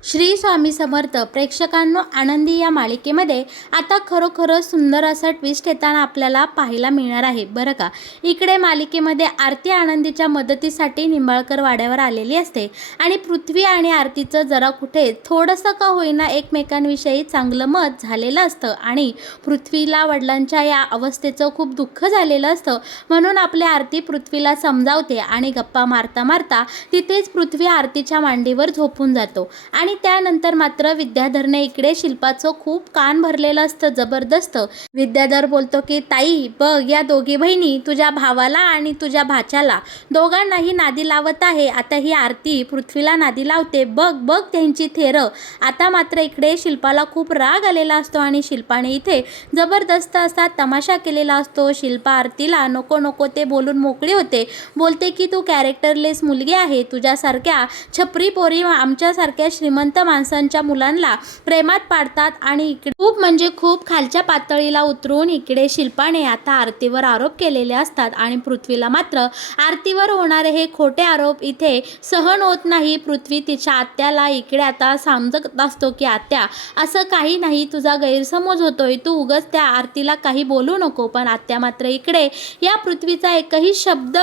श्री स्वामी समर्थ. प्रेक्षकांनो, आनंदी या मालिकेमध्ये आता खरोखरच सुंदर असा ट्विस्ट येताना आपल्याला पाहायला मिळणार आहे बरं का. इकडे मालिकेमध्ये आरती आनंदीच्या मदतीसाठी निंबाळकर वाड्यावर आलेली असते आणि पृथ्वी आणि आरतीचं जरा कुठे थोडंसं का होईना एकमेकांविषयी चांगलं मत झालेलं असतं आणि पृथ्वीला वडिलांच्या या अवस्थेचं खूप दुःख झालेलं असतं. म्हणून आपली आरती पृथ्वीला समजावते आणि गप्पा मारता मारता तिथेच पृथ्वी आरतीच्या मांडीवर झोपून जातो. आणि त्यानंतर मात्र विद्याधरने इकडे शिल्पाचं खूप कान भरलेलं असतं जबरदस्त. विद्याधर बोलतो की ताई बघ, या दोघी बहिणी तुझ्या भावाला आणि तुझ्या भाच्याला दोघांनाही नादी लावत आहे. आता ही आरती पृथ्वीला नादी लावते, बघ बघ त्यांची थेरं. आता मात्र इकडे शिल्पाला खूप राग आलेला असतो आणि शिल्पाने इथे जबरदस्त असा तमाशा केलेला असतो. शिल्पा आरतीला नको नको ते बोलून मोकळी होते. बोलते की तू कॅरेक्टरलेस मुलगी आहे. तुझ्यासारख्या छपरी पोरी आमच्यासारख्या श्रीमंत माणसांच्या मुलांना प्रेमात पाडतात आणि इकडे खूप म्हणजे खूप खालच्या पातळीला उतरून इकडे शिल्पाने आता आरतीवर आरोप केलेले असतात आणि पृथ्वीला मात्र आरतीवर होणारे हे खोटे आरोप इथे सहन होत नाही. पृथ्वी तिच्या आत्याला इकडे आता समजत असतो की आत्या असं काही नाही, तुझा गैरसमज होतोय, तू उगाच त्या आरतीला काही बोलू नको. पण आत्या मात्र इकडे या पृथ्वीचा एकही शब्द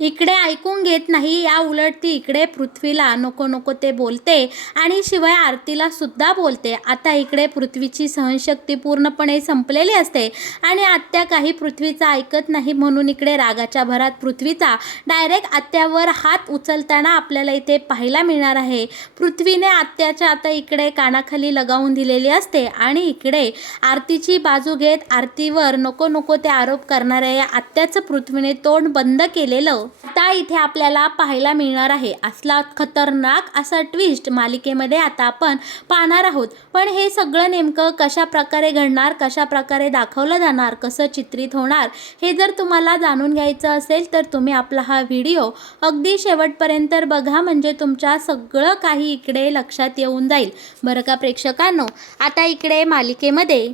इकडे ऐकून घेत नाही. या उलट ती इकडे पृथ्वीला नको नको ते बोलते आणि शिवाय आरतीला सुद्धा बोलते. आता इकडे पृथ्वीची सहनशक्ती पूर्णपणे संपलेली असते आणि आत्या काही पृथ्वीचं ऐकत नाही. म्हणून इकडे रागाच्या भरात पृथ्वीचा डायरेक्ट आत्यावर हात उचलताना आपल्याला इथे पाहायला मिळणार आहे. पृथ्वीने आत्याच्या आता इकडे कानाखाली लगावून दिलेली असते आणि इकडे आरतीची बाजू घेत आरतीवर नको नको ते आरोप करणाऱ्या या आत्याचं पृथ्वीने तोंड बंद केलेलं आता इथे आपल्याला पाहायला मिळणार आहे. असला खतरनाक असा ट्विस्ट मालिकेमध्ये आता आपण पाहणार आहोत. पण हे सगळं नेमकं कशा प्रकारे घडणार, कशा प्रकारे दाखवलं जाणार, कसं चित्रित होणार, हे जर तुम्हाला जाणून घ्यायचं असेल तर तुम्ही आपला हा व्हिडिओ अगदी शेवटपर्यंत बघा, म्हणजे तुमच्या सगळं काही इकडे लक्षात येऊन जाईल बरं का प्रेक्षकांनो. आता इकडे मालिकेमध्ये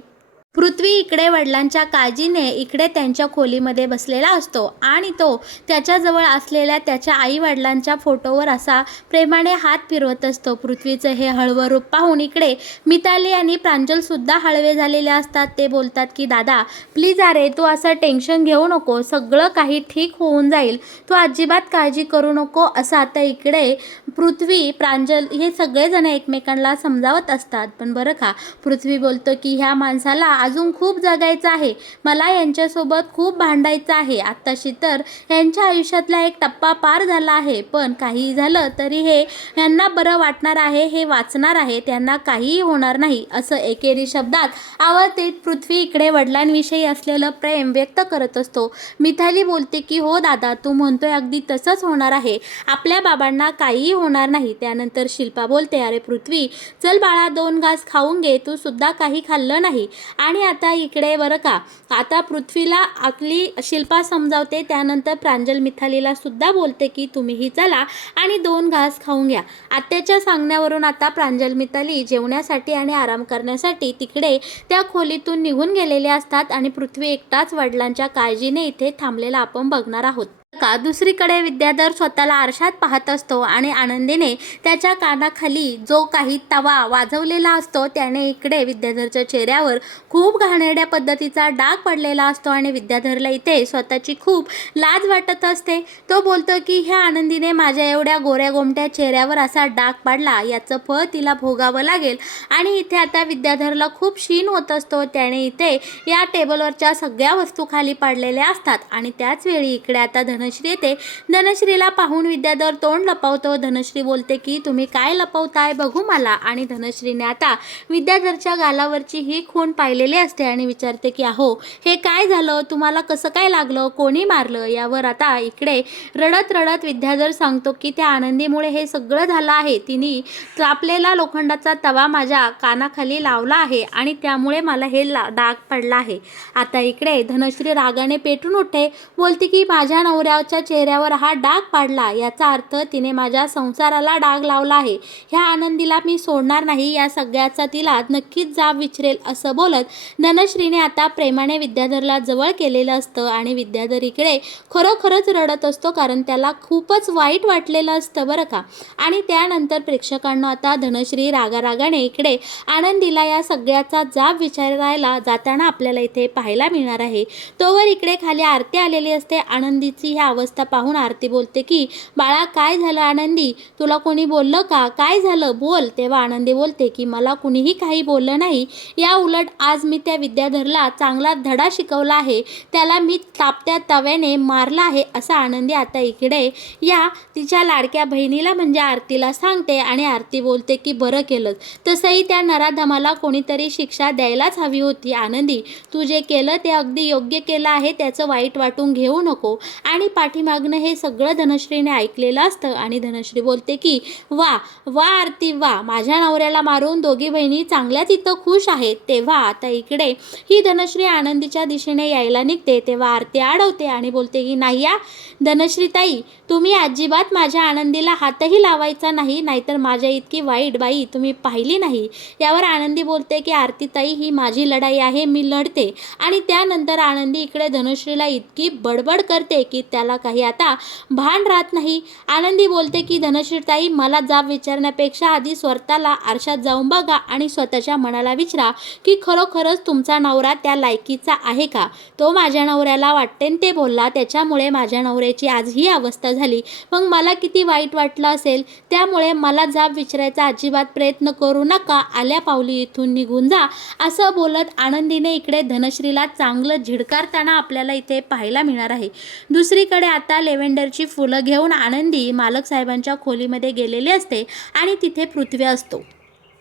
पृथ्वी इकडे वडिलांच्या काळजीने इकडे त्यांच्या खोलीमध्ये बसलेला असतो आणि तो त्याच्याजवळ असलेल्या त्याच्या आई वडिलांच्या फोटोवर असा प्रेमाने हात फिरवत असतो. पृथ्वीचं हे हळवं रूप पाहून इकडे मिताली आणि प्रांजलसुद्धा हळवे झालेले असतात. ते बोलतात की दादा प्लीज, अरे तू असं टेन्शन घेऊ नको, सगळं काही ठीक होऊन जाईल, तू अजिबात काळजी करू नको, असं आता इकडे पृथ्वी प्रांजल हे सगळेजण एकमेकांना समजावत असतात. पण बरं का, पृथ्वी बोलतो की ह्या माणसाला अजून खूप जगायचं आहे, मला यांच्यासोबत खूप भांडायचं आहे. आत्ताशी तर यांच्या आयुष्यातला एक टप्पा पार झाला आहे, पण काहीही झालं तरी हे यांना बरं वाटणार आहे, हे वाचणार आहे, त्यांना काहीही होणार नाही, असं एकेरी शब्दात आवाज देत पृथ्वी इकडे वडिलांविषयी असलेलं प्रेम व्यक्त करत असतो. मिताली बोलते की हो दादा, तू म्हणतोय अगदी तसंच होणार आहे, आपल्या बाबांना काहीही होणार नाही. त्यानंतर शिल्पा बोलते अरे पृथ्वी चल बाळा, 2 घास खाऊन घे, तू सुद्धा काही खाल्लं नाही. आणि आता इकडे बरं का, आता पृथ्वीला आपली शिल्पा समजावते. त्यानंतर प्रांजल मितालीला सुद्धा बोलते की तुम्हीही चला आणि 2 घास खाऊन घ्या. आत्याच्या सांगण्यावरून आता प्रांजल मिताली जेवण्यासाठी आणि आराम करण्यासाठी तिकडे त्या खोलीतून निघून गेलेले असतात आणि पृथ्वी एकटाच वडिलांच्या काळजीने इथे थांबलेला आपण बघणार आहोत का. दुसरीकडे विद्याधर स्वतःला आरशात पाहत असतो आणि आनंदीने त्याच्या कानाखाली जो काही तवा वाजवलेला असतो त्याने इकडे विद्याधरच्या चेहऱ्यावर खूप घाणेरड्या पद्धतीचा डाग पडलेला असतो आणि विद्याधरला इथे स्वतःची खूप लाज वाटत असते. तो बोलतो की ह्या आनंदीने माझ्या एवढ्या गोऱ्या गोमट्या चेहऱ्यावर असा डाग पाडला, याचं फळ तिला भोगावं लागेल. आणि इथे आता विद्याधरला खूप शीण होत असतो. त्याने इथे या टेबलवरच्या सगळ्या वस्तू खाली पाडलेल्या असतात आणि त्याच वेळी इकडे आता धनश्री येते. धनश्रीला पाहून विद्याधर तोंड लपवतो. धनश्री बोलते की तुम्ही काय लपवताय, बघू मला. आणि धनश्रीने आता विद्याधरच्या गालावरची ही खून पाहिलेली असते आणि विचारते की अहो हे काय झालं, तुम्हाला कसं काय लागलं, कोणी मारलं. यावर आता इकडे रडत रडत विद्याधर सांगतो की त्या आनंदीमुळे हे सगळं झालं आहे, तिने तापलेला लोखंडाचा तवा माझ्या कानाखाली लावला आहे आणि त्यामुळे मला हे डाग पडला आहे. आता इकडे धनश्री रागाने पेटून उठते. बोलते की माझ्या नवऱ्या माझ्याच्या चेहऱ्यावर हा डाग पाडला, याचा अर्थ तिने माझ्या संसाराला डाग लावला आहे. ह्या आनंदीला मी सोडणार नाही, या सगळ्याचा तिला नक्कीच जाब विचारेल असं बोलत धनश्रीने आता प्रेमाने विद्याधरला जवळ केलेलं असतं आणि विद्याधर इकडे खरोखरच रडत असतो, कारण त्याला खूपच वाईट वाटलेलं असतं बरं का. आणि त्यानंतर प्रेक्षकांना आता धनश्री रागारागाने इकडे आनंदीला या सगळ्याचा जाब विचारायला जाताना आपल्याला इथे पाहायला मिळणार आहे. तोवर इकडे खाली आरती आलेली असते. आनंदीची ही अवस्था पाहून आरती बोलते की बाळा, काय झालं आनंदी, तुला कोणी बोललं का, काय झालं बोल. तेव्हा आनंदी बोलते की मला कुणीही काही बोललं नाही, या उलट आज मी त्या विद्याधरला चांगला धडा शिकवला आहे, त्याला मी तापत्या तव्याने मारला आहे असं आनंदी आता इकडे या तिच्या लाडक्या बहिणीला म्हणजे आरतीला सांगते. आणि आरती बोलते की बरं केलं, तसंही त्या नराधमाला कोणीतरी शिक्षा द्यायलाच हवी होती. आनंदी, तू जे केलं ते अगदी योग्य केलं आहे, त्याचं वाईट वाटून घेऊ नको. आणि पाठीमागनं हे सगळं धनश्रीने ऐकलेलं असतं आणि धनश्री बोलते की वा वा आरती वा, माझ्या नवऱ्याला मारून दोघी बहिणी चांगल्याच इथं खुश आहेत. तेव्हा आता इकडे ही धनश्री आनंदीच्या दिशेने यायला निघते, तेव्हा आरती अडवते आणि बोलते की नाही या धनश्री ताई, तुम्ही अजिबात माझ्या आनंदीला हातही लावायचा नाही, नाहीतर माझ्या इतकी वाईट बाई तुम्ही पाहिली नाही. यावर आनंदी बोलते की आरती ताई, ही माझी लढाई आहे, मी लढते. आणि त्यानंतर आनंदी इकडे धनश्रीला इतकी बडबड करते की त्याला काही आता भान राहत नाही. आनंदी बोलते की धनश्री ताई, मला जाब विचारण्यापेक्षा आधी स्वतःला आरशात जाऊन बघा आणि स्वतःच्या मनाला विचारा की खरोखरच तुमचा नवरा त्या लायकीचा आहे का. तो माझ्या नवऱ्याला वाटते ते बोलला, त्याच्यामुळे माझ्या नवऱ्याची आज ही अवस्था झाली, मग मला किती वाईट वाटलं असेल. त्यामुळे मला जाब विचारायचा अजिबात प्रयत्न करू नका, आल्या पावली इथून निघून जा असं बोलत आनंदीने इकडे धनश्रीला चांगलं झिडकारताना आपल्याला इथे पाहायला मिळणार आहे. दुसरीकडे आता लेव्हेंडरची फुलं घेऊन आनंदी मालक साहेबांच्या खोलीमध्ये गेलेली असते आणि तिथे पृथ्वी असतो.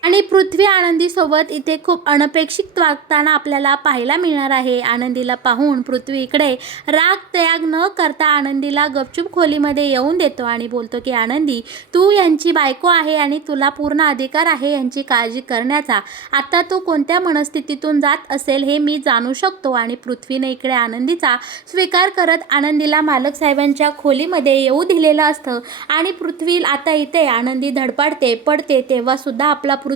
आणि पृथ्वी आनंदीसोबत इथे खूप अनपेक्षित वागताना आपल्याला पाहायला मिळणार आहे. आनंदीला पाहून पृथ्वी इकडे राग त्याग न करता आनंदीला गपचूप खोलीमध्ये येऊन देतो आणि बोलतो की आनंदी, तू यांची बायको आहे आणि तुला पूर्ण अधिकार आहे यांची काळजी करण्याचा. आता तू कोणत्या मनस्थितीतून जात असेल हे मी जाणू शकतो. आणि पृथ्वीने इकडे आनंदीचा स्वीकार करत आनंदीला मालक साहेबांच्या खोलीमध्ये येऊ दिलेलं असतं. आणि पृथ्वी आता इथे आनंदी धडपडते पडते, तेव्हा सुद्धा आपला पृथ्वी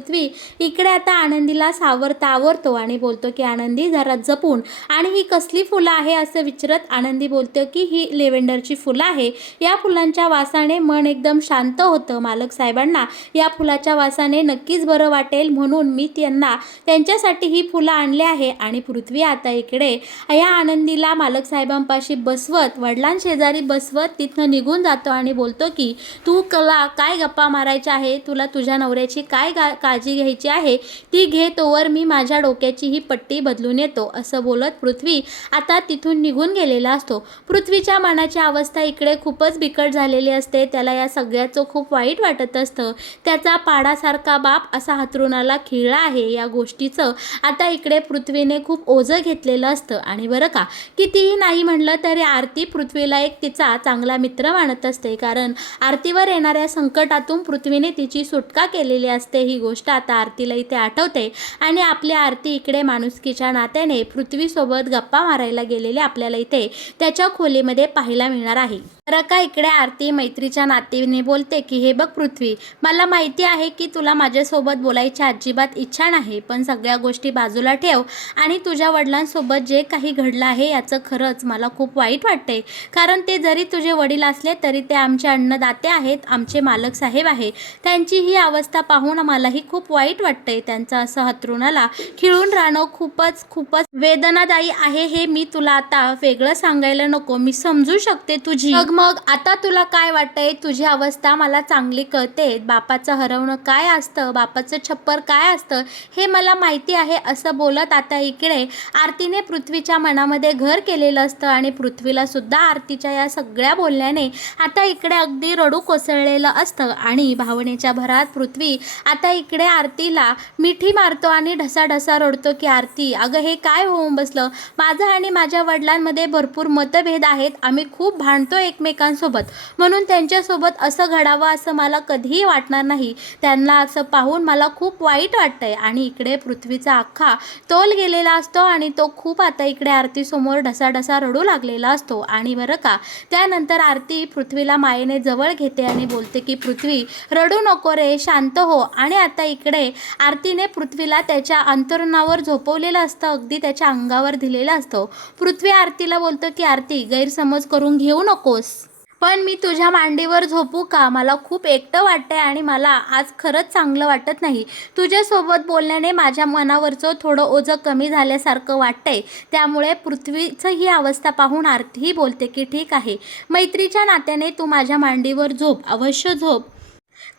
इकडे आता आनंदीला सावरता आवरतो आणि बोलतो की आनंदी जरा जपून. आणि ही कसली फुलं आहे असं विचारत आनंदी बोलतो की ही लेव्हेंडरची फुलं आहे, या फुलांच्या वासाने मन एकदम शांत होतं. मालक साहेबांना या फुलाच्या वासाने नक्कीच बरं वाटेल, म्हणून मी त्यांच्यासाठी ही फुलं आणले आहे. आणि पृथ्वी आता इकडे या आनंदीला मालक साहेबांपाशी बसवत वडिलांशेजारी बसवत तिथनं निघून जातो आणि बोलतो की तू काय गप्पा मारायच्या आहे, तुला तुझ्या नवऱ्याची काय काळजी घ्यायची आहे ती घे, तोवर मी माझ्या डोक्याची ही पट्टी बदलून येतो असं बोलत पृथ्वी आता तिथून निघून गेलेला असतो. पृथ्वीच्या मनाची अवस्था इकडे खूपच बिकट झालेली असते. त्याला या सगळ्याचं खूप वाईट वाटत असतं. त्याचा पाडासारखा बाप असा हातरुणाला खिळला आहे, या गोष्टीचं आता इकडे पृथ्वीने खूप ओझं घेतलेलं असतं. आणि बरं का, कितीही नाही म्हणलं तरी आरती पृथ्वीला एक तिचा चांगला मित्र मानत असते, कारण आरतीवर येणाऱ्या संकटातून पृथ्वीने तिची सुटका केलेली असते. ही गोष्ट आता आरतीला इथे आठवते आणि आपली आरती इकडे माणुसकीच्या नात्याने पृथ्वीसोबत गप्पा मारायला गेलेली आपल्याला इथे त्याच्या खोलीमध्ये पाहायला मिळणार आहे. बरं का, इकडे आरती मैत्रीच्या नातीने बोलते की हे बघ पृथ्वी, मला माहिती आहे की तुला माझ्यासोबत बोलायची अजिबात इच्छा नाही, पण सगळ्या गोष्टी बाजूला ठेव आणि तुझ्या वडिलांसोबत जे काही घडलं आहे याचं खरंच मला खूप वाईट वाटते, कारण ते जरी तुझे वडील असले तरी ते आमचे अन्नदाते आहेत, आमचे मालक साहेब आहे. त्यांची ही अवस्था पाहून मलाही खूप वाईट वाटतंय. त्यांचं असं हातरुणाला खिळून राहणं खूपच वेदनादायी आहे. हे मी तुला आता वेगळं सांगायला नको, मी समजू शकते तुझी. मग आता तुला काय वाटतंय, तुझी अवस्था मला चांगली कळते. बापाचं हरवणं काय असतं, बापाचं छप्पर काय असतं हे मला माहिती आहे असं बोलत आता इकडे आरतीने पृथ्वीच्या मनामध्ये घर केलेलं असतं. आणि पृथ्वीला सुद्धा आरतीच्या या सगळ्या बोलण्याने आता इकडे अगदी रडू कोसळलेलं असतं. आणि भावनेच्या भरात पृथ्वी आता इकडे आरतीला मिठी मारतो आणि ढसाढसा रडतो की आरती, अगं हे काय होऊन बसलं, माझं आणि माझ्या वडिलांमध्ये भरपूर मतभेद आहेत, आम्ही खूप भांडतो एकमेकांना एकमेकांसोबत, म्हणून त्यांच्यासोबत असं घडावं असं मला कधीही वाटणार नाही. त्यांना असं पाहून मला खूप वाईट वाटतंय. आणि इकडे पृथ्वीचा अख्खा तोल गेलेला असतो आणि तो खूप आता इकडे आरतीसमोर ढसाढसा रडू लागलेला असतो. आणि बरं का, त्यानंतर आरती पृथ्वीला मायेने जवळ घेते आणि बोलते की पृथ्वी रडू नको रे, शांत हो. आणि आता इकडे आरतीने पृथ्वीला त्याच्या अंतरुणावर झोपवलेलं असतं, अगदी त्याच्या अंगावर दिलेलं असतं. पृथ्वी आरतीला बोलतो की आरती, गैरसमज करून घेऊ नकोस, पण मी तुझ्या मांडीवर झोपू का? मला खूप एकटं वाटतंय आणि मला आज खरंच चांगलं वाटत नाही. तुझ्यासोबत बोलण्याने माझ्या मनावरचं थोडं ओझं कमी झाल्यासारखं वाटतंय. त्यामुळे पृथ्वीचं ही अवस्था पाहून आरतीही बोलते की ठीक आहे, मैत्रीच्या नात्याने तू माझ्या मांडीवर झोप, अवश्य झोप,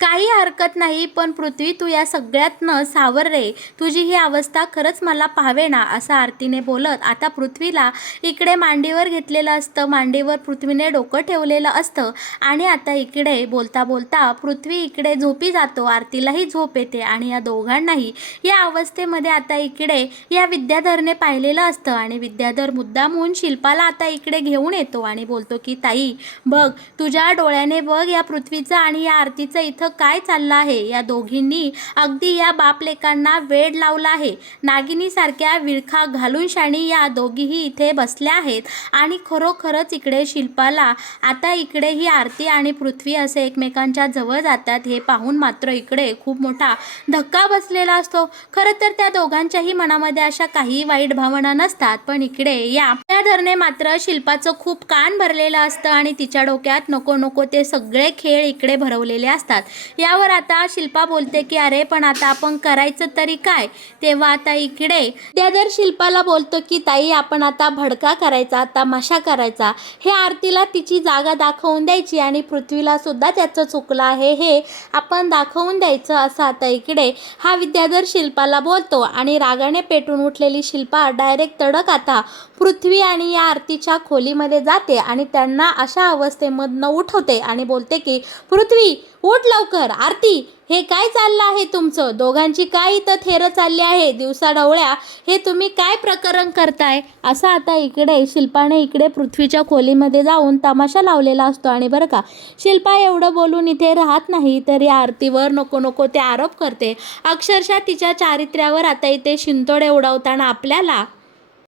काही हरकत नाही. पण पृथ्वी, तू या सगळ्यातनं सावर रे, तुझी ही अवस्था खरंच मला पाहावे ना, असं आरतीने बोलत आता पृथ्वीला इकडे मांडीवर घेतलेलं असतं. मांडीवर पृथ्वीने डोकं ठेवलेलं असतं. आणि आता इकडे बोलता बोलता पृथ्वी इकडे झोपी जातो. आरतीलाही झोप येते आणि या दोघांनाही या अवस्थेमध्ये आता इकडे या विद्याधरने पाहिलेलं असतं. आणि विद्याधर मुद्दामहून शिल्पाला आता इकडे घेऊन येतो आणि बोलतो की ताई बघ, तुझ्या डोळ्याने बघ या पृथ्वीचं आणि या आरतीचं इथं काय चाललं आहे. या दोघींनी अगदी या बापलेकांना वेड लावला आहे. नागिनीसारख्या विळखा घालून शाणी या दोघीही इथे बसल्या आहेत. आणि खरोखरच इकडे शिल्पाला आता इकडे ही आरती आणि पृथ्वी असे एकमेकांच्या जवळ जातात हे पाहून मात्र इकडे खूप मोठा धक्का बसलेला असतो. खरं तर त्या दोघांच्याही मनामध्ये अशा काही वाईट भावना नसतात, पण इकडे या धरणे मात्र शिल्पाचं खूप कान भरलेलं असतं आणि तिच्या डोक्यात नको नको ते सगळे खेळ इकडे भरवलेले असतात. यावर आता शिल्पा बोलते की अरे पण आता आपण करायचं तरी काय. तेव्हा आता इकडे विद्याधर शिल्पाला बोलतो की ताई, आपण आता भडका करायचा, तमाशा करायचा, हे आरतीला तिची जागा दाखवून द्यायची आणि पृथ्वीला सुद्धा त्याचं चुकलं आहे हे आपण दाखवून द्यायचं, असं आता इकडे हा विद्याधर शिल्पाला बोलतो. आणि रागाने पेटून उठलेली शिल्पा डायरेक्ट तडक आता पृथ्वी आणि या आरतीच्या खोलीमध्ये जाते आणि त्यांना अशा अवस्थेमधनं उठवते आणि बोलते की पृथ्वी उठ लवकर, आरती हे काय चाललं आहे तुमचं, दोघांची काय इथं थेरं चालली आहे, दिवसा ढवळ्या हे तुम्ही काय प्रकरण करताय. असं आता इकडे शिल्पाने इकडे पृथ्वीच्या खोलीमध्ये जाऊन तमाशा लावलेला असतो. आणि बरं का, शिल्पा एवढं बोलून इथे राहत नाही तर या आरतीवर नको नको ते आरोप करते. अक्षरशः तिच्या चारित्र्यावर आता इथे शिंतोडे उडवताना आपल्याला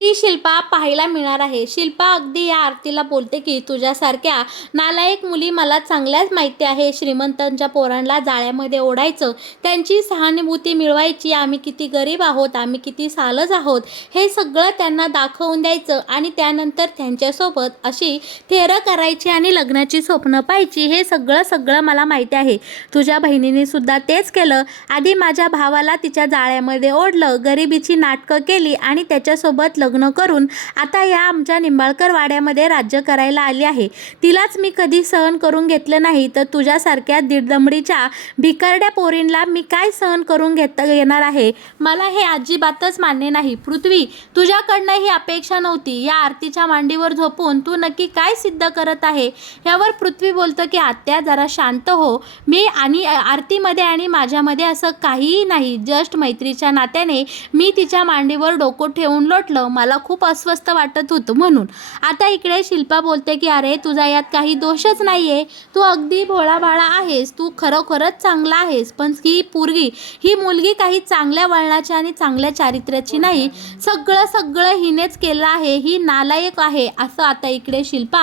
ही शिल्पा पाहायला मिळणार आहे. शिल्पा अगदी या आरतीला बोलते की तुझ्यासारख्या नालायक मुली मला चांगल्याच माहिती आहे. श्रीमंतांच्या पोरांना जाळ्यामध्ये ओढायचं, त्यांची सहानुभूती मिळवायची, आम्ही किती गरीब आहोत, आम्ही किती सालच आहोत, हे सगळं त्यांना दाखवून द्यायचं आणि त्यानंतर त्यांच्यासोबत अशी थेरं करायची आणि लग्नाची स्वप्न पाहायची. हे सगळं मला माहिती आहे. तुझ्या बहिणीने सुद्धा तेच केलं. आधी माझ्या भावाला तिच्या जाळ्यामध्ये ओढलं, गरिबीची नाटकं केली आणि त्याच्यासोबत लग्न करून आता या आमच्या निंबाळकर वाड्यामध्ये राज्य करायला आली आहे. तिलाच मी कधी सहन करून घेतलं नाही, तर तुझ्यासारख्या दीडदमडीच्या भिकारड्या पोरींला मी काय सहन करून घेणार आहे. मला हे अजिबातच मान्य नाही. पृथ्वी, तुझ्याकडनं ही अपेक्षा नव्हती. या आरतीच्या मांडीवर झोपून तू नक्की काय सिद्ध करत आहे. यावर पृथ्वी बोलतो की आत्या जरा शांत हो, मी आणि आरतीमध्ये आणि माझ्यामध्ये असं काहीही नाही, जस्ट मैत्रीच्या नात्याने मी तिच्या मांडीवर डोकं ठेवून लोटलं, मला खूप अस्वस्थ वाटत होतं म्हणून. आता इकडे शिल्पा बोलते की अरे तुझा यात काही दोषच नाहीये, तू अगदी भोळाभाळा आहेस, तू खरोखरच चांगला आहेस, पण ही मुलगी काही चांगल्या वळणाची आणि चांगल्या चारित्र्याची नाही, सगळं हिनेच केलं आहे, ही नालायक आहे, असं आता इकडे शिल्पा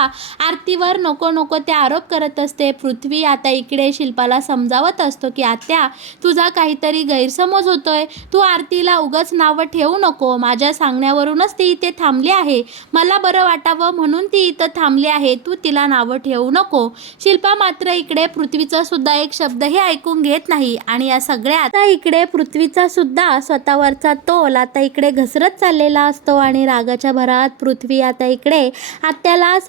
आरतीवर नको ते आरोप करत असते. पृथ्वी आता इकडे शिल्पाला समजावत असतो की आत्या, तुझा काहीतरी गैरसमज होतोय, तू आरतीला उगाच नावं ठेवू नको, माझ्या सांगण्यावरूनच ती इथे थांबली आहे, मला बरं वाटावं म्हणून ती इथं थांबली आहे, तू तिला नावं ठेवू नको. शिल्पा मात्र इकडे पृथ्वीचा सुद्धा एक शब्दही ऐकून घेत नाही. आणि या सगळ्यात आता इकडे पृथ्वीचा सुद्धा स्वतःवरचा तोल आता इकडे घसरत चाललेला असतो. आणि रागाच्या भरात पृथ्वी आता इकडे आत्याला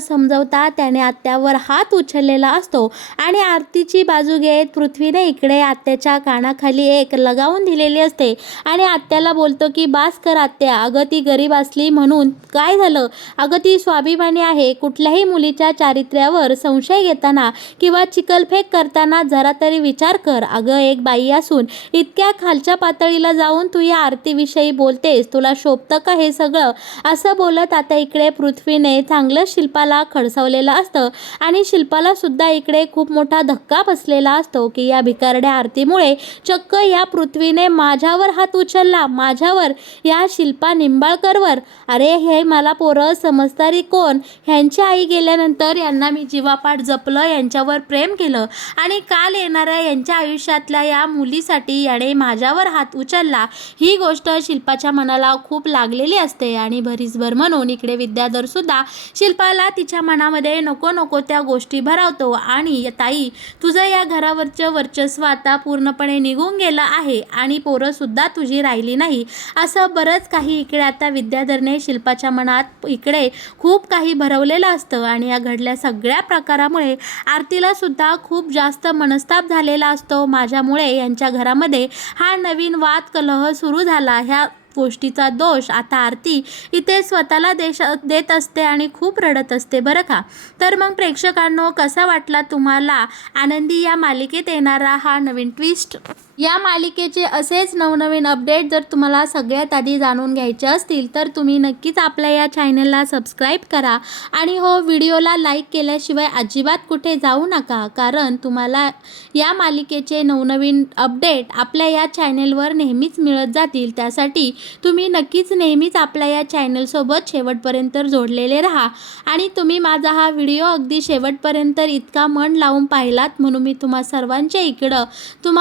समजवता त्याने आत्यावर हात उचललेला असतो. आणि आरतीची बाजू घेत पृथ्वीने इकडे आत्याच्या कानाखाली एक लगावून दिलेली असते आणि आत्याला बोलतो की बास कर आत्या, अगं ती गरीब असली म्हणून काय झालं, अगं ती स्वाभिमानी आहे. कुठल्याही मुलीच्या चारित्र्यावर संशय घेताना किंवा चिखलफेक करताना जरा तरी विचार कर. अगं एक बाई असून इतक्या खालच्या पातळीला जाऊन तू या आरतीविषयी बोलतेस, तुला शोभतं का हे सगळं? असं बोलत आता इकडे पृथ्वीने चांगलं शिल्पाला खडसावलेलं असतं आणि शिल्पाला सुद्धा इकडे खूप मोठा धक्का बसलेला असतो की या भिकारड्या आरतीमुळे चक्क या पृथ्वीने माझ्यावर हात उचलला, माझ्यावर, या शिल्पा निंबाळकरवर. अरे हे मला पोरं समजणारी कोण? ह्यांची आई गेल्यानंतर यांना मी जीवापाड जपलं, यांच्यावर प्रेम केलं आणि काल येणाऱ्या यांच्या आयुष्यातल्या या मुलीसाठी याने माझ्यावर हात उचलला. ही गोष्ट शिल्पाच्या मनाला खूप लागलेली असते आणि भरीसभर म्हणून इकडे विद्याधर सुद्धा शिल्पाला तिच्या मनामध्ये नको नको त्या गोष्टी भरावतो आणि ताई तुझं या घरावरचं वर्चस्व आता पूर्णपणे निघून गेलं आहे आणि पोरं सुद्धा तुझी राहिली नाही, असं बरंच काही इकडे आता विद्याधरने शिल्पाच्या मनात इकडे खूप काही भरवलेलं असतं. आणि या घडल्या सगळ्या प्रकारामुळे आरतीला सुद्धा खूप जास्त मनस्ताप झालेला असतो. माझ्यामुळे यांच्या घरामध्ये हा नवीन वाद कलह सुरू झाला, ह्या गोष्टीचा दोष आता आरती इथे स्वतःला देत असते आणि खूप रडत असते बरं का. तर मग प्रेक्षकांनो, कसा वाटला तुम्हाला आनंदी या मालिकेत येणारा हा नवीन ट्विस्ट? या मालिकेचे असेच नवनवीन अपडेट जर तुम्हाला सगळ्यात आधी जाणून घ्यायचे असतील तर तुम्ही नक्कीच आपल्या या चॅनलला सबस्क्राईब करा आणि हो, व्हिडिओला लाईक केल्याशिवाय अजिबात कुठे जाऊ नका, कारण तुम्हाला या मालिकेचे नवनवीन अपडेट आपल्या या चॅनलवर नेहमीच मिळत जातील. त्यासाठी तुम्ही नक्कीच नेहमीच आपल्या या चॅनलसोबत शेवटपर्यंत जोडलेले राहा. आणि तुम्ही माझा हा व्हिडिओ अगदी शेवटपर्यंत इतका मन लावून पाहिलात म्हणून मी तुम्हा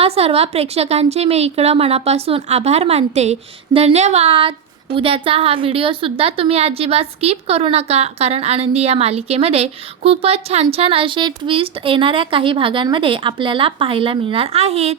सर्व प्रेक्षकांचे मी इकडं मनापासून आभार मानते. धन्यवाद. उद्याचा हा व्हिडिओसुद्धा तुम्ही अजिबात स्किप करू नका, कारण आनंदी या मालिकेमध्ये खूपच छान छान असे ट्विस्ट येणाऱ्या काही भागांमध्ये आपल्याला पाहायला मिळणार आहेत.